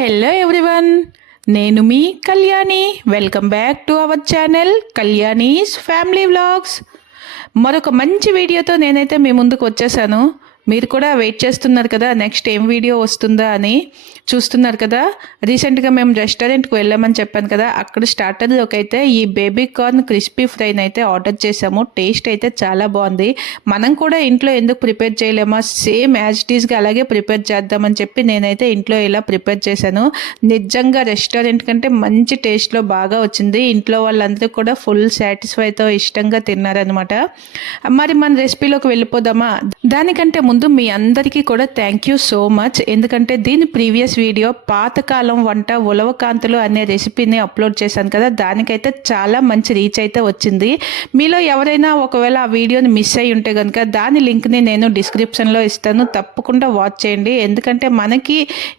Hello everyone నేను మీ Kalyani. Welcome back to our channel Kalyani's family vlogs మరొక మంచి వీడియోతో నేనైతే మీ ముందుకు వచ్చేసాను. మీరు కూడా వెయిట్ చేస్తున్నారు కదా నెక్స్ట్ ఏం వీడియో వస్తుందా అని చూస్తున్నారు కదా. రీసెంట్గా మేము రెస్టారెంట్కి వెళ్ళామని చెప్పాను కదా అక్కడ స్టార్టర్లోకి అయితే ఈ బేబీ కార్న్ క్రిస్పీ ఫ్రైని అయితే ఆర్డర్ చేసాము టేస్ట్ అయితే చాలా బాగుంది. మనం కూడా ఇంట్లో ఎందుకు ప్రిపేర్ చేయలేమా సేమ్ యాజ్ టీస్గా అలాగే ప్రిపేర్ చేద్దామని చెప్పి నేనైతే ఇంట్లో ఇలా ప్రిపేర్ చేశాను. నిజంగా రెస్టారెంట్ కంటే మంచి టేస్ట్లో బాగా వచ్చింది. ఇంట్లో వాళ్ళందరూ కూడా ఫుల్ సాటిస్ఫైతో ఇష్టంగా తిన్నారనమాట మరి మన రెసిపీలోకి వెళ్ళిపోదామా? దానికంటే ముందు మీ అందరికీ కూడా థ్యాంక్ యూ సో మచ్ ఎందుకంటే దీని ప్రీవియస్ వీడియో పాతకాలం వంట ఉలవకాంతులు అనే రెసిపీని అప్లోడ్ చేశాను కదా దానికైతే చాలా మంచి రీచ్ అయితే వచ్చింది. మీలో ఎవరైనా ఒకవేళ ఆ వీడియోని మిస్ అయి ఉంటే కనుక దాని లింక్ని నేను డిస్క్రిప్షన్లో ఇస్తాను. తప్పకుండా వాచ్ చేయండి. ఎందుకంటే మనకి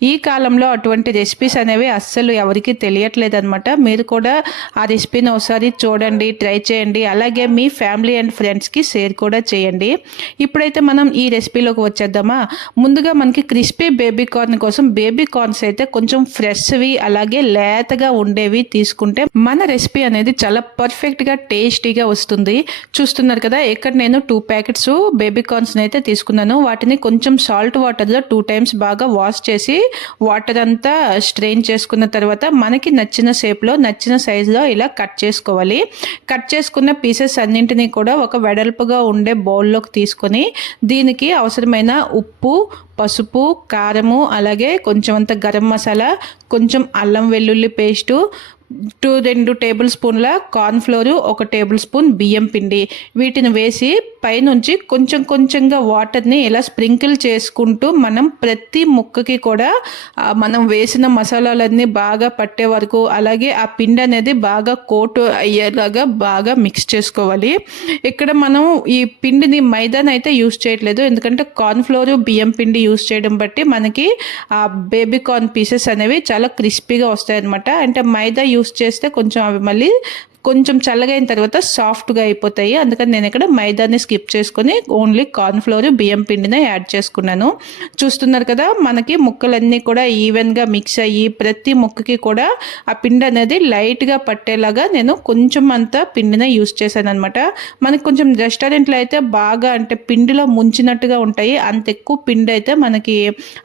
ఈ కాలంలో అటువంటి రెసిపీస్ అనేవి అస్సలు ఎవరికి తెలియట్లేదు అనమాట మీరు కూడా ఆ రెసిపీని ఒకసారి చూడండి ట్రై చేయండి. అలాగే మీ ఫ్యామిలీ అండ్ ఫ్రెండ్స్కి షేర్ కూడా చేయండి. ఇప్పుడైతే మనం ఈ రెసిపీ రెసిపీలోకి వచ్చేద్దామా? ముందుగా మనకి క్రిస్పీ బేబీ కార్న్ కోసం బేబీ కార్న్స్ అయితే కొంచెం ఫ్రెష్వి అలాగే లేతగా ఉండేవి తీసుకుంటే మన రెసిపీ అనేది చాలా పర్ఫెక్ట్గా టేస్టీగా వస్తుంది. చూస్తున్నారు కదా ఇక్కడ నేను టూ ప్యాకెట్స్ బేబీ కార్న్స్ అయితే తీసుకున్నాను. వాటిని కొంచెం సాల్ట్ వాటర్లో టూ టైమ్స్ బాగా వాష్ చేసి వాటర్ అంతా స్ట్రెయిన్ చేసుకున్న తర్వాత మనకి నచ్చిన షేప్లో నచ్చిన సైజులో ఇలా కట్ చేసుకోవాలి. కట్ చేసుకున్న పీసెస్ అన్నింటినీ కూడా ఒక వెడల్పుగా ఉండే బౌల్లోకి తీసుకొని దీనికి అవసరమైన ఉప్పు పసుపు కారము అలాగే కొంచెం అంత గరం మసాలా కొంచెం అల్లం వెల్లుల్లి పేస్టు టూ రెండు టేబుల్ స్పూన్ల కార్న్ఫ్లోరు ఒక టేబుల్ స్పూన్ బియ్యం పిండి. వీటిని వేసి పైనుంచి కొంచెం కొంచెంగా వాటర్ని ఇలా స్ప్రింకిల్ చేసుకుంటూ మనం ప్రతి ముక్కకి కూడా మనం వేసిన మసాలాలన్నీ బాగా పట్టే వరకు అలాగే ఆ పిండి అనేది బాగా కోట్ అయ్యేలాగా బాగా మిక్స్ చేసుకోవాలి. ఇక్కడ మనం ఈ పిండిని మైదానైతే అయితే యూస్ చేయట్లేదు. ఎందుకంటే కార్న్ఫ్లోర్ బియ్యం పిండి యూస్ చేయడం బట్టి మనకి ఆ బేబీ కార్న్ పీసెస్ అనేవి చాలా క్రిస్పీగా వస్తాయి అనమాట అంటే మైదా యూస్ చేస్తే కొంచెం అవి మళ్ళీ కొంచెం చల్లగా అయిన తర్వాత సాఫ్ట్గా అయిపోతాయి. అందుకని నేను ఇక్కడ మైదాని స్కిప్ చేసుకొని ఓన్లీ కార్న్ఫ్లోర్ బియ్యం పిండిని యాడ్ చేసుకున్నాను. చూస్తున్నారు కదా మనకి ముక్కలన్నీ కూడా ఈవెన్గా మిక్స్ అయ్యి ప్రతి ముక్కకి కూడా ఆ పిండి అనేది లైట్గా పట్టేలాగా నేను కొంచెం అంత పిండిని యూస్ చేశాను అనమాట మనకి కొంచెం రెస్టారెంట్లో అయితే బాగా అంటే పిండిలో ముంచినట్టుగా ఉంటాయి. అంత ఎక్కువ పిండి అయితే మనకి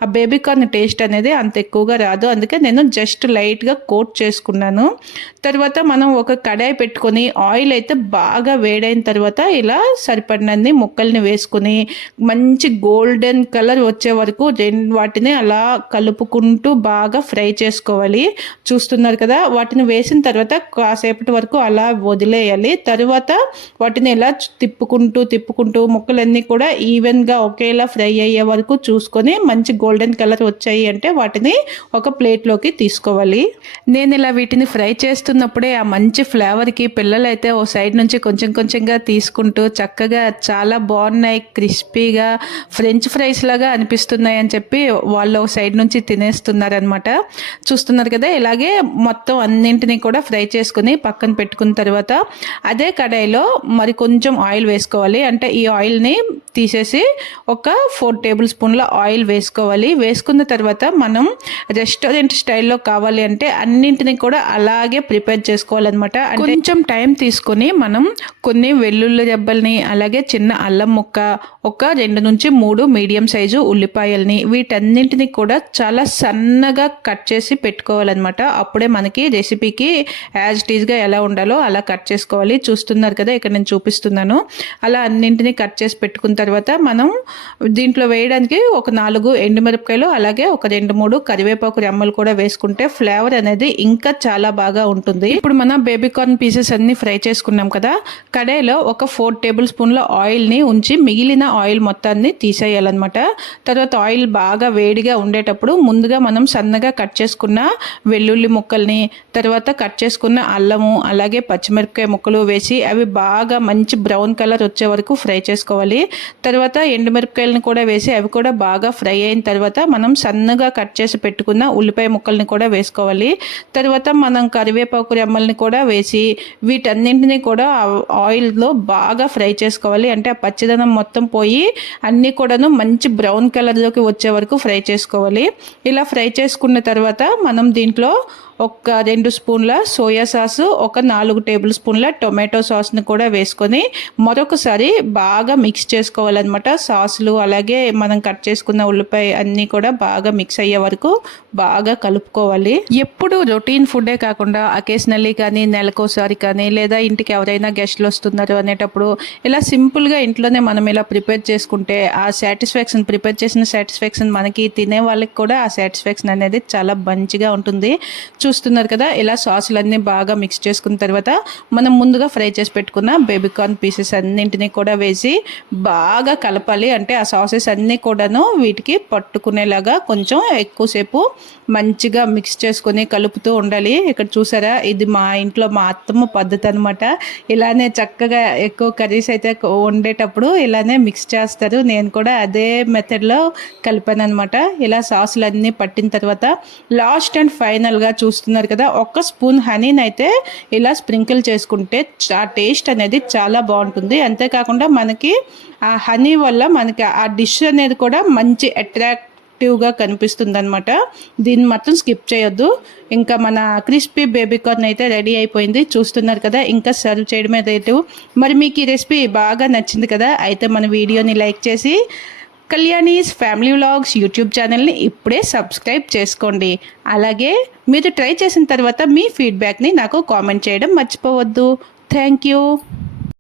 ఆ బేబీ కార్న్ టేస్ట్ అనేది అంత ఎక్కువగా రాదు. అందుకే నేను జస్ట్ లైట్గా కోట్ చేసుకున్నాను. తర్వాత మనం ఒక కడాయి పెట్టుకొని ఆయిల్ అయితే బాగా వేడైన తర్వాత ఇలా సరిపడినన్ని ముక్కల్ని వేసుకొని మంచి గోల్డెన్ కలర్ వచ్చే వరకు రెండు వాటిని అలా కలుపుకుంటూ బాగా ఫ్రై చేసుకోవాలి. చూస్తున్నారు కదా వాటిని వేసిన తర్వాత కాసేపటి వరకు అలా వదిలేయాలి. తర్వాత వాటిని ఇలా తిప్పుకుంటూ తిప్పుకుంటూ ముక్కలన్నీ కూడా ఈవెన్గా ఒకేలా ఫ్రై అయ్యే వరకు చూసుకొని మంచి గోల్డెన్ కలర్ వచ్చాయి అంటే వాటిని ఒక ప్లేట్లోకి తీసుకోవాలి. నేను ఇలా వీటిని ఫ్రై చేస్తున్నప్పుడే ఆ మంచి ఫ్లేవర్ ఫ్లేవర్కి పిల్లలు అయితే ఓ సైడ్ నుంచి కొంచెం కొంచెంగా తీసుకుంటూ చక్కగా చాలా బాగున్నాయి క్రిస్పీగా ఫ్రెంచ్ ఫ్రైస్ లాగా అనిపిస్తున్నాయి అని చెప్పి వాళ్ళు ఒక సైడ్ నుంచి తినేస్తున్నారనమాట చూస్తున్నారు కదా ఇలాగే మొత్తం అన్నింటినీ కూడా ఫ్రై చేసుకుని పక్కన పెట్టుకున్న తర్వాత అదే కడాయిలో మరి కొంచెం ఆయిల్ వేసుకోవాలి. అంటే ఈ ఆయిల్ని తీసేసి ఒక ఫోర్ టేబుల్ స్పూన్ల ఆయిల్ వేసుకోవాలి. వేసుకున్న తర్వాత మనం రెస్టారెంట్ స్టైల్లో కావాలి అంటే అన్నింటినీ కూడా అలాగే ప్రిపేర్ చేసుకోవాలన్నమాట. కొంచెం టైం తీసుకొని మనం కొన్ని వెల్లుల్లి దెబ్బల్ని అలాగే చిన్న అల్లం ముక్క ఒక రెండు నుంచి మూడు మీడియం సైజు ఉల్లిపాయల్ని వీటన్నింటినీ కూడా చాలా సన్నగా కట్ చేసి పెట్టుకోవాలన్నమాట. అప్పుడే మనకి రెసిపీకి యాజ్ టీజ్గా ఎలా ఉండాలో అలా కట్ చేసుకోవాలి. చూస్తున్నారు కదా ఇక్కడ నేను చూపిస్తున్నాను. అలా అన్నింటినీ కట్ చేసి పెట్టుకున్న తర్వాత మనం దీంట్లో వేయడానికి ఒక నాలుగు ఎండుమిరపకాయలు అలాగే ఒక రెండు మూడు కరివేపాకు రెమ్మలు కూడా వేసుకుంటే ఫ్లేవర్ అనేది ఇంకా చాలా బాగా ఉంటుంది. ఇప్పుడు మన బేబీ కార్న్ పీసెస్ అన్ని ఫ్రై చేసుకున్నాం కదా కడాయిలో ఒక ఫోర్ టేబుల్ స్పూన్ల ఆయిల్ని ఉంచి మిగిలిన ఆయిల్ మొత్తాన్ని తీసేయాలన్నమాట. తర్వాత ఆయిల్ బాగా వేడిగా ఉండేటప్పుడు ముందుగా మనం సన్నగా కట్ చేసుకున్న వెల్లుల్లి ముక్కల్ని తర్వాత కట్ చేసుకున్న అల్లము అలాగే పచ్చిమిరపకాయ ముక్కలు వేసి అవి బాగా మంచి బ్రౌన్ కలర్ వచ్చే వరకు ఫ్రై చేసుకోవాలి. తర్వాత ఎండుమిరపకాయలను కూడా వేసి అవి కూడా బాగా ఫ్రై అయిన తర్వాత మనం సన్నగా కట్ చేసి పెట్టుకున్న ఉల్లిపాయ ముక్కల్ని కూడా వేసుకోవాలి. తర్వాత మనం కరివేపాకు రెమ్మల్ని కూడా వేసి వీటన్నింటినీ కూడా ఆయిల్లో బాగా ఫ్రై చేసుకోవాలి. అంటే ఆ పచ్చిదనం మొత్తం పోయి అన్నీ కూడాను మంచి బ్రౌన్ కలర్లోకి వచ్చే వరకు ఫ్రై చేసుకోవాలి. ఇలా ఫ్రై చేసుకున్న తర్వాత మనం దీంట్లో ఒక రెండు స్పూన్ల సోయా సాసు ఒక నాలుగు టేబుల్ స్పూన్ల టొమాటో సాస్ని కూడా వేసుకొని మరొకసారి బాగా మిక్స్ చేసుకోవాలన్నమాట. సాసులు అలాగే మనం కట్ చేసుకున్న ఉల్లిపాయ అన్నీ కూడా బాగా మిక్స్ అయ్యే వరకు బాగా కలుపుకోవాలి. ఎప్పుడు రొటీన్ ఫుడ్డే కాకుండా అకేషనల్లీ కానీ నెలకోసారి కానీ లేదా ఇంటికి ఎవరైనా గెస్ట్లు వస్తున్నారు అనేటప్పుడు ఇలా సింపుల్గా ఇంట్లోనే మనం ఇలా ప్రిపేర్ చేసుకుంటే ఆ సాటిస్ఫాక్షన్ ప్రిపేర్ చేసిన సాటిస్ఫాక్షన్ మనకి తినే వాళ్ళకి కూడా ఆ సాటిస్ఫాక్షన్ అనేది చాలా మంచిగా ఉంటుంది. చూస్తున్నారు కదా ఇలా సాసులన్నీ బాగా మిక్స్ చేసుకున్న తర్వాత మనం ముందుగా ఫ్రై చేసి పెట్టుకున్న బేబీకార్న్ పీసెస్ అన్నింటినీ కూడా వేసి బాగా కలపాలి. అంటే ఆ సాసెస్ అన్నీ కూడాను వీటికి పట్టుకునేలాగా కొంచెం ఎక్కువసేపు మంచిగా మిక్స్ చేసుకొని కలుపుతూ ఉండాలి. ఇక్కడ చూసారా ఇది మా ఇంట్లో మా అత్తమ్మ పద్ధతి అనమాట ఇలానే చక్కగా ఎక్కువ కర్రీస్ అయితే వండేటప్పుడు ఇలానే మిక్స్ చేస్తారు. నేను కూడా అదే మెథడ్లో కలిపాను అనమాట ఇలా సాసులు అన్నీ పట్టిన తర్వాత లాస్ట్ అండ్ ఫైనల్గా చూస్తున్నారు కదా ఒక్క స్పూన్ హనీని అయితే ఇలా స్ప్రింకిల్ చేసుకుంటే ఆ టేస్ట్ అనేది చాలా బాగుంటుంది. అంతేకాకుండా మనకి ఆ హనీ వల్ల మనకి ఆ డిష్ అనేది కూడా మంచి అట్రాక్టివ్గా కనిపిస్తుంది అనమాట దీన్ని మాత్రం స్కిప్ చేయొద్దు. ఇంకా మన క్రిస్పీ బేబీ కార్న్ అయితే రెడీ అయిపోయింది. చూస్తున్నారు కదా ఇంకా సర్వ్ చేయడమే రేటు మరి మీకు ఈ రెసిపీ బాగా నచ్చింది కదా అయితే మన వీడియోని లైక్ చేసి కళ్యాణీస్ ఫ్యామిలీ వ్లాగ్స్ యూట్యూబ్ ఛానల్ని ఇప్పుడే సబ్స్క్రైబ్ చేసుకోండి. అలాగే మీరు ట్రై చేసిన తర్వాత మీ ఫీడ్బ్యాక్ని నాకు కామెంట్ చేయడం మర్చిపోవద్దు. Thank you.